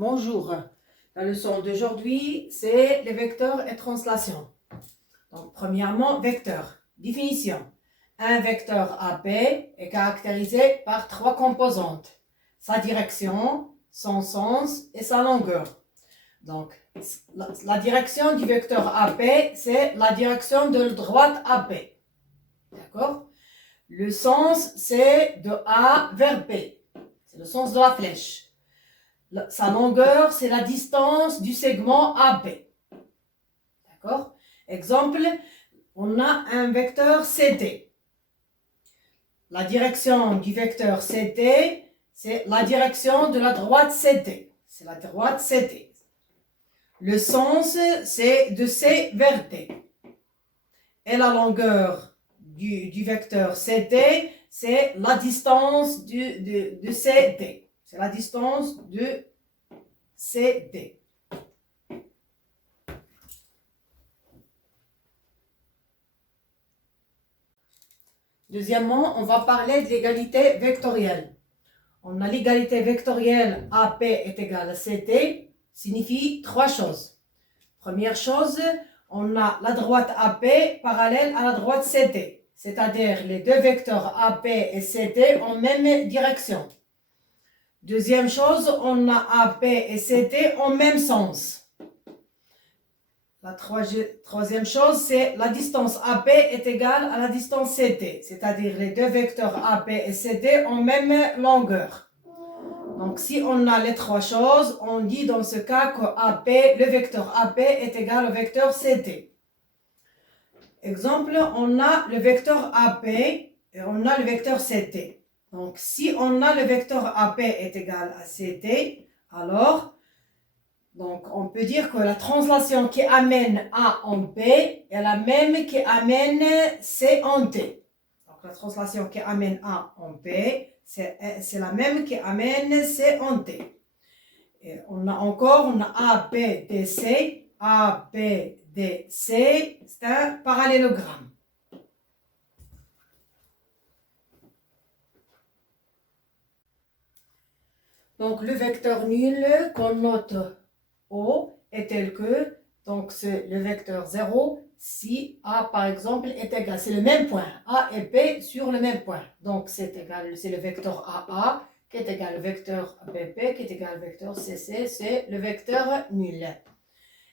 Bonjour, la leçon d'aujourd'hui, c'est les vecteurs et translations. Donc, premièrement, vecteur. Définition. Un vecteur AP est caractérisé par trois composantes. Sa direction, son sens et sa longueur. Donc, la direction du vecteur AP, c'est la direction de droite AP. D'accord? Le sens, c'est de A vers B. C'est le sens de la flèche. Sa longueur, c'est la distance du segment AB. D'accord? Exemple, on a un vecteur CD. La direction du vecteur CD, c'est la direction de la droite CD. C'est la droite CD. Le sens, c'est de C vers D. Et la longueur du vecteur CD, c'est la distance de CD. C'est la distance de CD. Deuxièmement, on va parler de l'égalité vectorielle. On a l'égalité vectorielle AP est égale à CD, signifie trois choses. Première chose, on a la droite AP parallèle à la droite CD, c'est-à-dire les deux vecteurs AP et CD en même direction. Deuxième chose, on a AP et CD en même sens. La troisième chose, c'est la distance AP est égale à la distance CD, c'est-à-dire les deux vecteurs AP et CD en même longueur. Donc, si on a les trois choses, on dit dans ce cas que le vecteur AP est égal au vecteur CD. Exemple, on a le vecteur AP et on a le vecteur CD. Donc, si on a le vecteur AP est égal à CD, alors, on peut dire que la translation qui amène A en B est la même qui amène C en D. Donc, la translation qui amène A en B, c'est la même qui amène C en D. Et on a A, B, D, C. A, B, D, C, c'est un parallélogramme. Donc, le vecteur nul qu'on note O est tel que, donc c'est le vecteur 0 si A par exemple est égal, c'est le même point, A et B sur le même point. Donc c'est le vecteur AA qui est égal au vecteur BP qui est égal au vecteur CC, c'est le vecteur nul.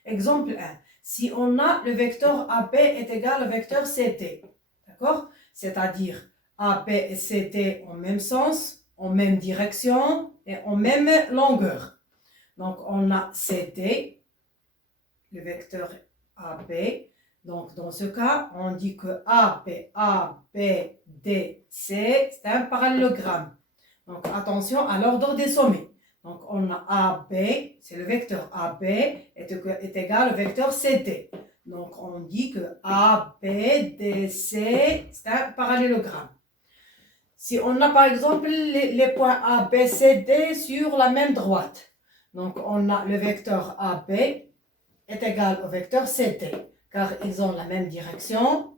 Exemple 1, si on a le vecteur AB est égal au vecteur CT, d'accord? C'est-à-dire AB et CT en même sens, en même direction et en même longueur. Donc, on a CT, le vecteur AB. Donc, dans ce cas, on dit que ABD, C, c'est un parallélogramme. Donc, attention à l'ordre des sommets. Donc, on a AB, c'est le vecteur AB, est égal au vecteur CT. Donc, on dit que ABDC, c'est un parallélogramme. Si on a par exemple les points A, B, C, D sur la même droite, donc on a le vecteur AB est égal au vecteur CT, car ils ont la même direction,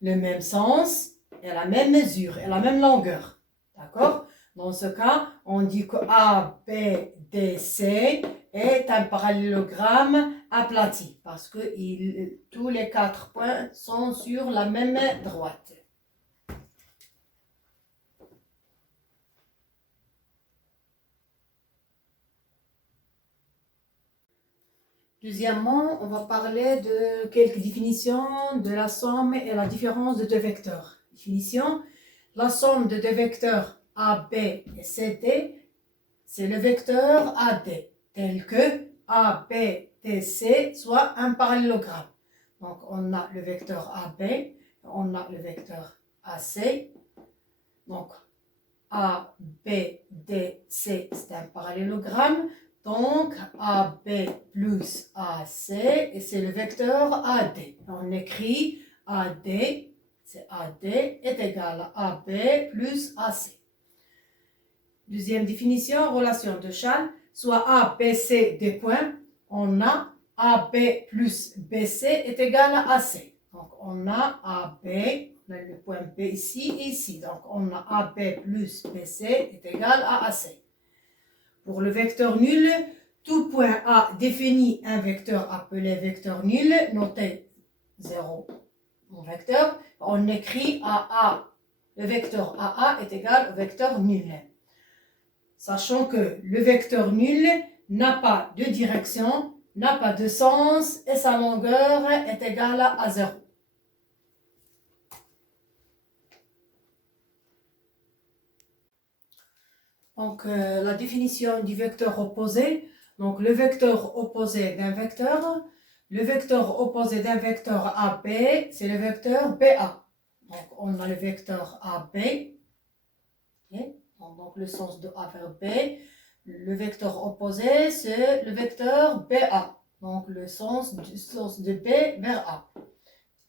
le même sens, et la même mesure, et la même longueur. D'accord? Dans ce cas, on dit que ABDC est un parallélogramme aplati, parce que tous les quatre points sont sur la même droite. Deuxièmement, on va parler de quelques définitions de la somme et la différence de deux vecteurs. Définition, la somme de deux vecteurs AB et CD, c'est le vecteur AD, tel que ABDC soit un parallélogramme. Donc, on a le vecteur AB, on a le vecteur AC. Donc, ABDC, c'est un parallélogramme. Donc, AB plus AC, et c'est le vecteur AD. On écrit AD, c'est AD, est égal à AB plus AC. Deuxième définition, relation de Chasles, soit ABC des points, on a AB plus BC est égal à AC. Donc, on a AB, on a le point B ici et ici. Donc, on a AB plus BC est égal à AC. Pour le vecteur nul, tout point A définit un vecteur appelé vecteur nul, noté 0 en vecteur. On écrit AA, le vecteur AA est égal au vecteur nul. Sachant que le vecteur nul n'a pas de direction, n'a pas de sens et sa longueur est égale à 0. Donc, la définition du vecteur opposé. Donc, le vecteur opposé d'un vecteur. Le vecteur opposé d'un vecteur AB, c'est le vecteur BA. Donc, on a le vecteur AB. Okay. Donc, le sens de A vers B. Le vecteur opposé, c'est le vecteur BA. Donc, le sens de B vers A.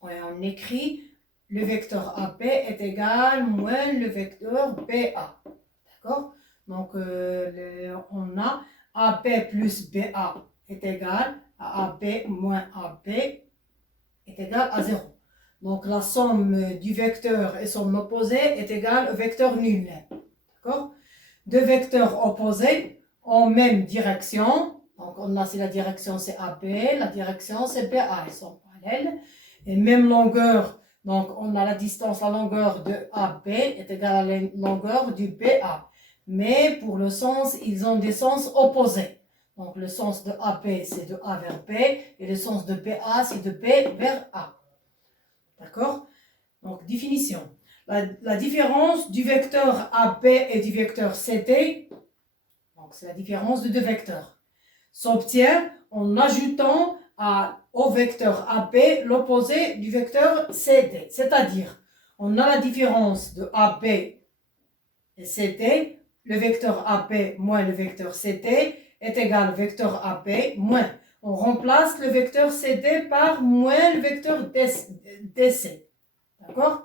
Et on écrit le vecteur AB est égal moins le vecteur BA. D'accord? Donc, on a AB plus BA est égal à AB moins AB est égal à 0. Donc, la somme du vecteur et son opposé est égale au vecteur nul. D'accord? Deux vecteurs opposés en même direction. Donc, on a si la direction c'est AB, la direction c'est BA. Ils sont parallèles. Et même longueur. Donc, on a la distance, la longueur de AB est égale à la longueur du BA. Mais pour le sens, ils ont des sens opposés. Donc, le sens de AB, c'est de A vers B, et le sens de BA, c'est de B vers A. D'accord? Donc, définition. La différence du vecteur AB et du vecteur CD, donc c'est la différence de deux vecteurs, s'obtient en ajoutant au vecteur AB l'opposé du vecteur CD. C'est-à-dire, on a la différence de AB et CD. Le vecteur AB moins le vecteur CD est égal au vecteur AB moins. On remplace le vecteur CD par moins le vecteur DC. D'accord?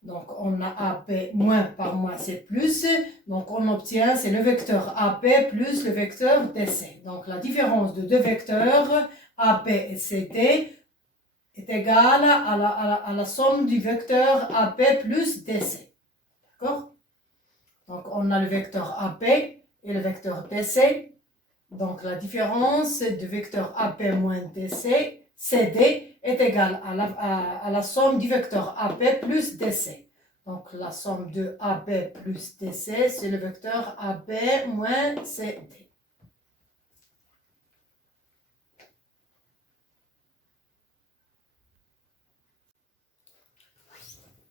Donc, on a AB moins par moins, c'est plus. Donc, on obtient, c'est le vecteur AB plus le vecteur DC. Donc, la différence de deux vecteurs, AB et CD, est égale à la somme du vecteur AB plus DC. D'accord? Donc, on a le vecteur AB et le vecteur DC. Donc, la différence du vecteur AB moins DC, CD, est égale à la somme du vecteur AB plus DC. Donc, la somme de AB plus DC, c'est le vecteur AB moins CD.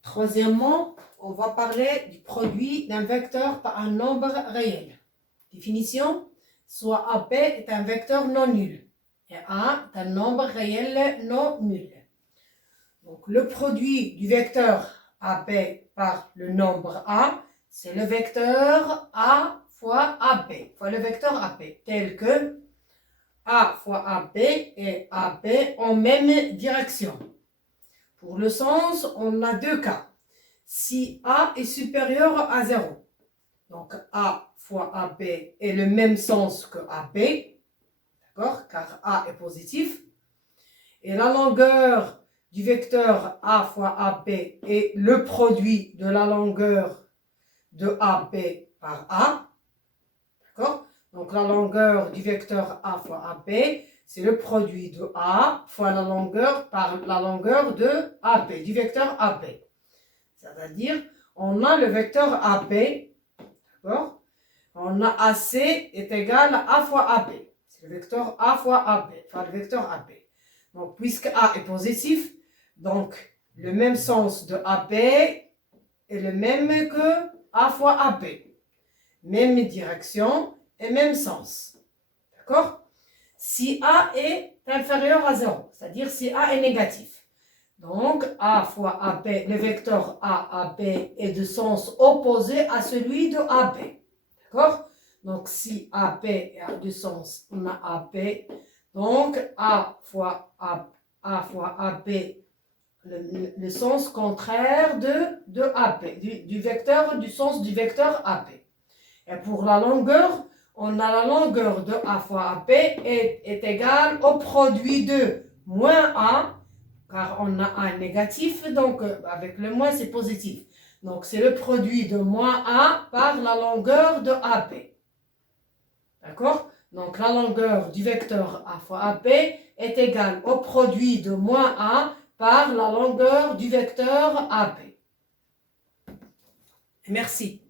Troisièmement, on va parler du produit d'un vecteur par un nombre réel. Définition, soit AB est un vecteur non nul et A est un nombre réel non nul. Donc, le produit du vecteur AB par le nombre A, c'est le vecteur A fois AB, fois le vecteur AB, tel que A fois AB et AB en même direction. Pour le sens, on a deux cas. Si A est supérieur à 0, donc A fois AB est le même sens que AB, d'accord, car A est positif, et la longueur du vecteur A fois AB est le produit de la longueur de AB par A, d'accord, donc la longueur du vecteur A fois AB, c'est le produit de A fois la longueur par la longueur de AB, du vecteur AB. C'est-à-dire, on a le vecteur AB, d'accord? On a AC est égal à A fois AB. C'est le vecteur A fois AB, enfin le vecteur AB. Donc, puisque A est positif, donc le même sens de AB est le même que A fois AB. Même direction et même sens. D'accord? Si A est inférieur à 0, c'est-à-dire si A est négatif. Donc, A fois AB, le vecteur AB est de sens opposé à celui de AB. D'accord? Donc, si AB a de sens, on a AB. Donc, A fois AB, le sens contraire de AB, du vecteur, du sens du vecteur AB. Et pour la longueur, on a la longueur de A fois AB est égale au produit de moins A, car on a un négatif, donc avec le moins c'est positif. Donc c'est le produit de moins A par la longueur de AB. D'accord? Donc la longueur du vecteur A fois AP est égale au produit de moins A par la longueur du vecteur AP. Merci.